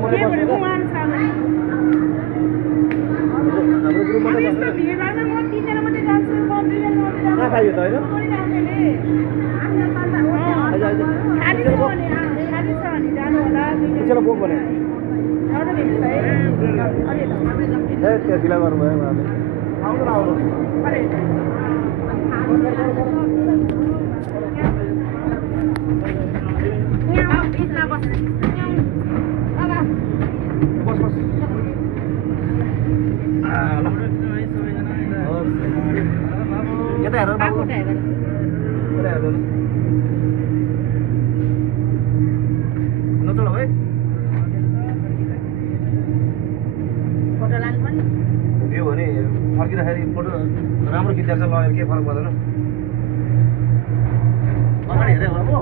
मलाई बस्नु त हाम्रो ग्रुपमा नखाइयो त होइन चलो बोक भने त्यो फिला गर्नुभयो उहाँले आउनु न आउनु यता हेर बाबु यता हेर नचल है फोटो लानु पर्ने त्यो भने फर्किँदाखेरि फोटो राम्रो खिचेर चाहिँ लगेर केही फरक पर्दैन अगाडि हेरे बाबु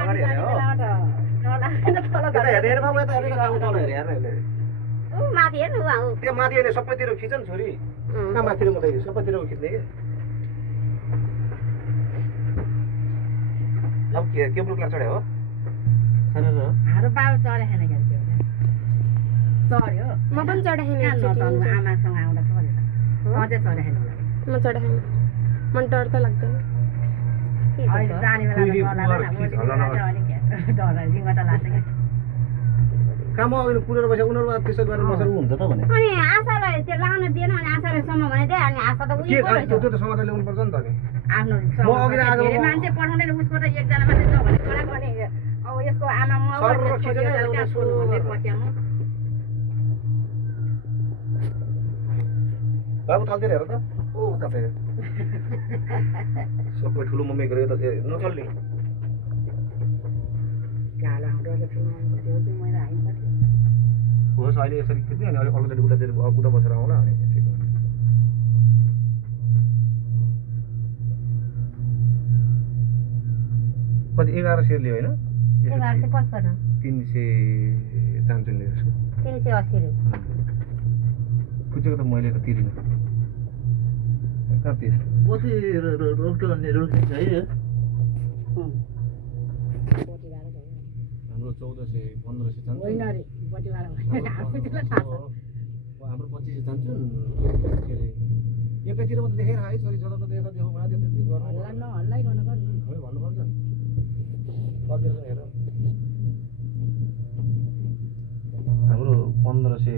अगाडि हेरे हो यता हेरेर बाबु यता हेरेर उठाउन हेर्ने माथि हेर्नु त्यो माथि हेर्ने सबैतिर खिच नि छोरी कहाँ माथितिर मात्रै सबैतिर खिच्ने कि अब केबल क्लास चढ्यो हो हाम्रो बाबु चढेन क्या चढ्यो म पनि चढेन आमासँग आउँदा चढेन अझै चढेन म चढेन मन डर त लाग्दैन जाने बेला रिङ्गटा लाग्छ क्या काम अगाडि पुरेर बस्यो उनीहरू त्यसो गरेर बसेर हुन्छ त भने अनि आशालाई त्यो लाउन दिएन अनि आशालाई सम्म भने चाहिँ अनि आशा त उयो त्यो त समाजले ल्याउनु पर्छ नि त आफ्नो मान्छे पठाउँदैन उसको त एकजना मान्छे छ भने कडा गर्ने अब यसको आमा म बाबु थालतिर हेर त ओ तपाईँ सबै ठुलो मम्मी गरेर त नचल्ने होस् अहिले यसरी खिच्ने अनि अलिक अर्कोचोटि उता बसेर आउँला अनि ठिक हुन्छ कति 1100 लियो होइन 1155 300 चान्चुन लियो यसको 380 खुचेको त मैले त तिरिनँ कति पछि रोक्यो भने रोकिन्छ है हाम्रो 1400 1500 चान्चुन हाम्रो 2500 चान्चुन के अरे एकैतिर मात्रै देखेर है छोरी छोरा त देखेर देऊ मलाई त्यति गर्नु हल्लै गर्नु हामी भन्नुपर्छ नि कति हेर हाम्रो 1500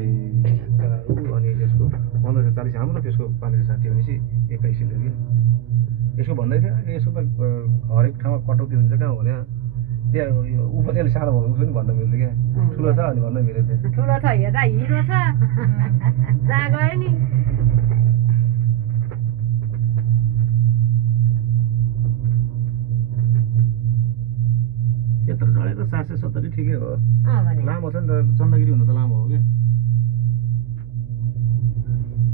अनि त्यसको 1540 हाम्रो त्यसको 560 भनेपछि 21 लियो कि यसको भन्दै थियो यसको त हरेक ठाउँमा कटौती हुन्छ कहाँ भने त्यहाँ उपत्यले सानो भएको उसो पनि भन्न मिल्थ्यो क्या ठुलो छ अनि भन्न मिलेको थियो ठुलो छ हेर्दा हिरो छ जहाँ गयो नि यत्रो चढेको 770 ठिकै हो लामो छ नि त चन्दगिरी हुँदा त लामो हो क्या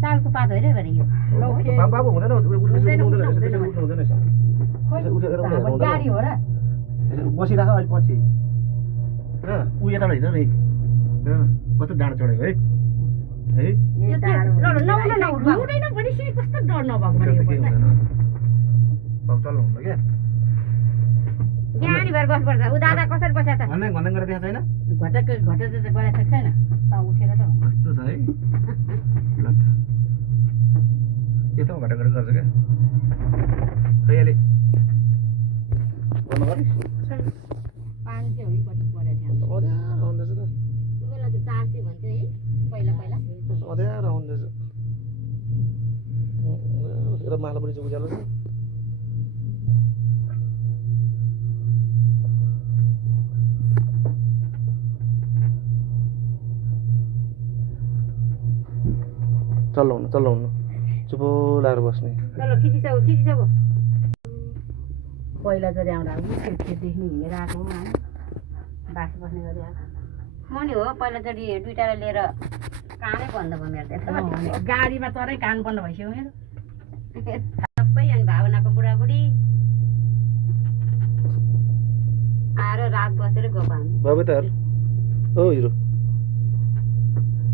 सालको पात होइन भने यो बाबु हुँदैन गाडी हो र बसिराख अहिले पछि ऊ यता हिँड नि कस्तो डाँडो चढेको है कस्तो डर नभएको चल्नु हुन्छ क्या ज्ञानी भएर बस्नुपर्छ ऊ दादा कसरी बसेको छ भन्दै भन्दै गरेर देखाएको छैन घटेर चाहिँ गराएको छैन त उठेर त कस्तो छ है यता घटा घटा गर्छ क्या खै अहिले भन्नु पऱ्यो 500 हो कति परेको थियो अँध्यारो आउँदैछ त बेला त 400 भन्थ्यो है पहिला अँध्यारो आउँदैछ यता मालाबुढी चाहिँ उज्यालो छ चल्लाउनु चुपो लाएर बस्ने चलो खिचिसक्यो पहिला जति आउँदा खेतदेखि हिँडेर आएको बास बस्ने गरी आएको म नि हो पहिलाचोटि दुईटालाई लिएर कानै बन्द भयो मेरो गाडीमा चढै कान बन्द भइसक्यो मेरो सबै अनि भावनाको बुढाबुढी आएर रात बसेर गएको हामी बाबु त ओ हिरो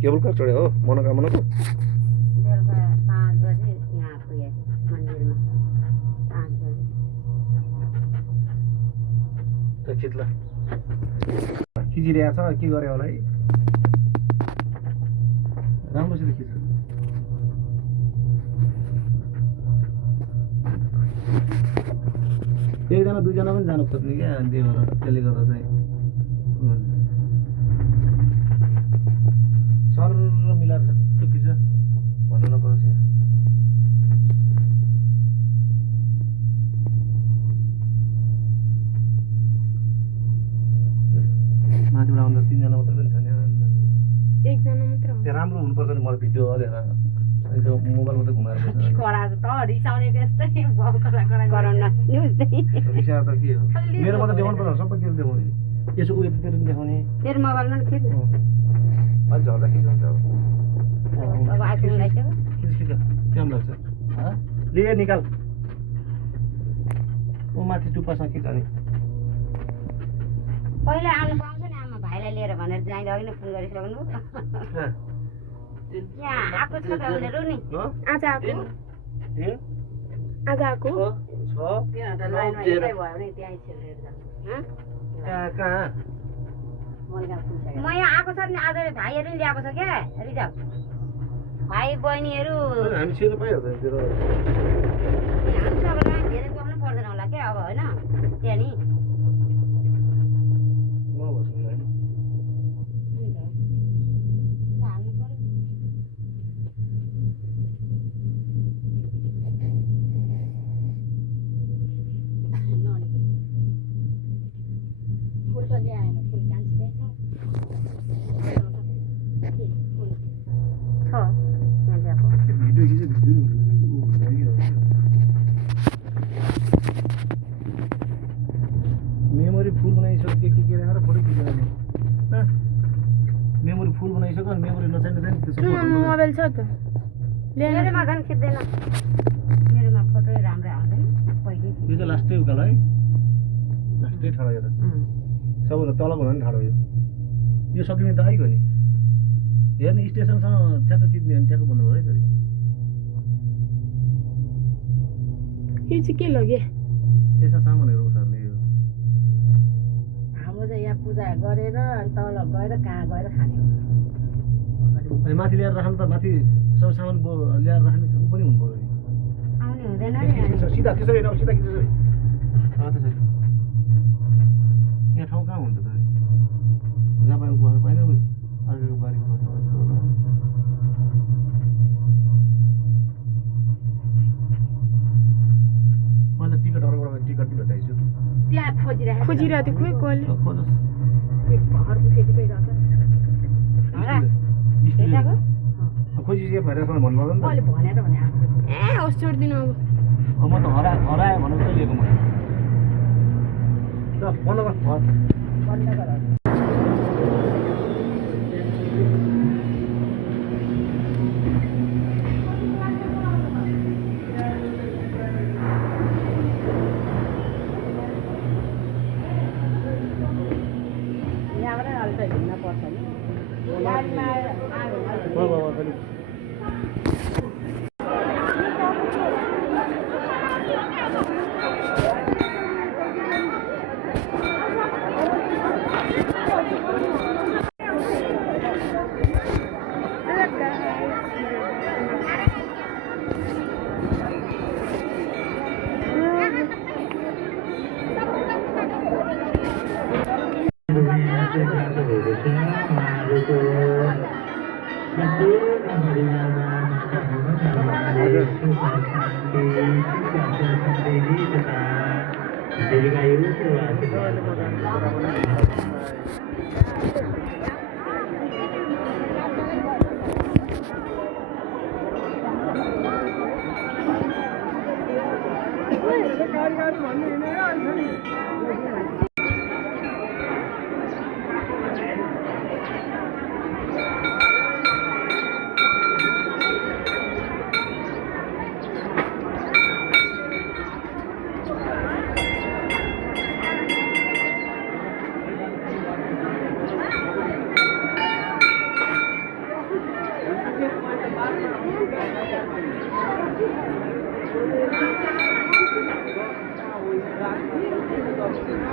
केबल कार चढ्यो हो मनोकामनाको बेलुका 5 बजे यहाँ पुगे मन्दिरमा 5 बजे चितला खिचिरहेको छ के गरे होला है राम्रोसित खिच एकजना दुईजना पनि जानु खोज्ने क्या त्यही भएर त्यसले गर्दा चाहिँ सर मिलाएर त्यो खिच भन्नु नपर्छ माथिबाट आउँदा 3 जना मात्र पनि छ नि एकजना मात्र हो त्यो राम्रो हुनुपर्छ नि मलाई भिडियो अलिक त्यो मोबाइलमा त घुमाएर कराएको त रिसाउने त्यस्तै गराउन न्युज रिसा त के हो मेरोमा त देखाउनु पर्छ सबै के देखाउने यसो उयो तेरो पनि देखाउने तेरो मोबाइलमा नि खिच्नु अलि झर्दा खिच्नुहुन्छ अब आइफोन लगाइसक्यो खिच खिच केम लाग्छ लिए निकाल ओ माथि टुप्पासँग खिच अनि पहिला आउनु पाउँछ नि आमा भाइलाई लिएर भनेर जाँदा अघि नै फोन गरिसक्नु यहाँ आएको छ त उनीहरू नि आज आएको लाइनमा हिँड्दै भयो भने त्यहीँ छिरेर जान्छ कहाँ म यहाँ आएको छ नि आज भाइहरू नि ल्याएको छ क्या रिजर्भ भाइ बहिनीहरू हामी छिर्नु पाइहाल्छ नि तेरो हामी त अब धेरै बोक्नु पर्दैन होला क्या अब होइन त्यहाँ नि मेमोरी फुल बनाइसक्यो के राखेर फोटो खिचेर मेमोरी फुल बनाइसक्यो अनि मेमोरी नचाहिने चाहिँ त्यो सबै मोबाइल छ त मेरोमा झन् खिच्दैन मेरोमा फोटो राम्रै आउँदैन पहिले यो चाहिँ लास्टै उकालो है लास्टै ठाडो यो त सबभन्दा तलको भन्दा पनि ठाडो यो सकिने त आइगयो नि हेर्ने स्टेसनसँग ठ्याक्क खिच्ने भने ठ्याक्क भन्नु पऱ्यो है यो चाहिँ के लग्यो यसमा सामानहरू सर्ने यो हाम्रो चाहिँ यहाँ पूजा गरेर तल गएर कहाँ गएर खाने हो अनि माथि ल्याएर राख्नु त माथि सबै सामान ल्याएर राख्ने ऊ पनि हुनु पऱ्यो आउने हुँदैन नि नि सिधा त्यसरी होइन सिधा खिच्छ त्यसरी यहाँ ठाउँ कहाँ हुन्छ त जहाँ पाइ गएर पाएन अर्को बारीको मैले त टिकट अर्कोबाट टिकट पनि भेटाइछु त्यहाँ खोजिरहेको खोजिरहेको थियो खोइ कसले खोजोस् घरको खेतीकै गर्छ खोजिसके भइरहेको भन्नु पर्दैन नि मैले भनेर भने आएको ए होस् छोडिदिनु अब म त हरायो भनेर चाहिँ लिएको मैले ल बन्द गर बन्द गर यहाँबाट अलि त हिँड्न पर्छ नि गाडीमा आयो भने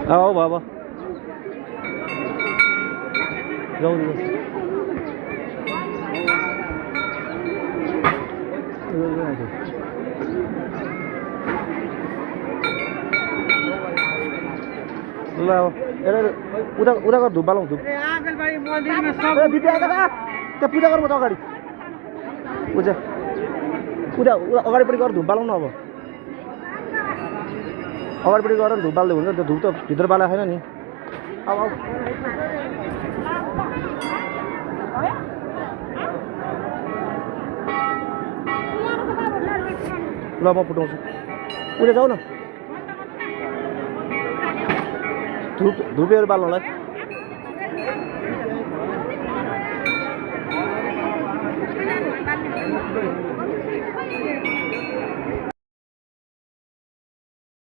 आओ बाबा जाऊ जाऊ ल अब एउटा उता उता गएर धुप बालौँ धुप बित्या त्यहाँ पूजा गर्नु त अगाडि पूजा पूजा अगाडिपट्टि गएर धुप बालौँ न अब अगाडिपट्टि गएर धुप बाल्दै हुन्छ नि त्यो धुप त भित्र बालेको छैन नि अब ल म फुटाउँछु उहिले जाऊ न धुपीहरू बाल्नलाई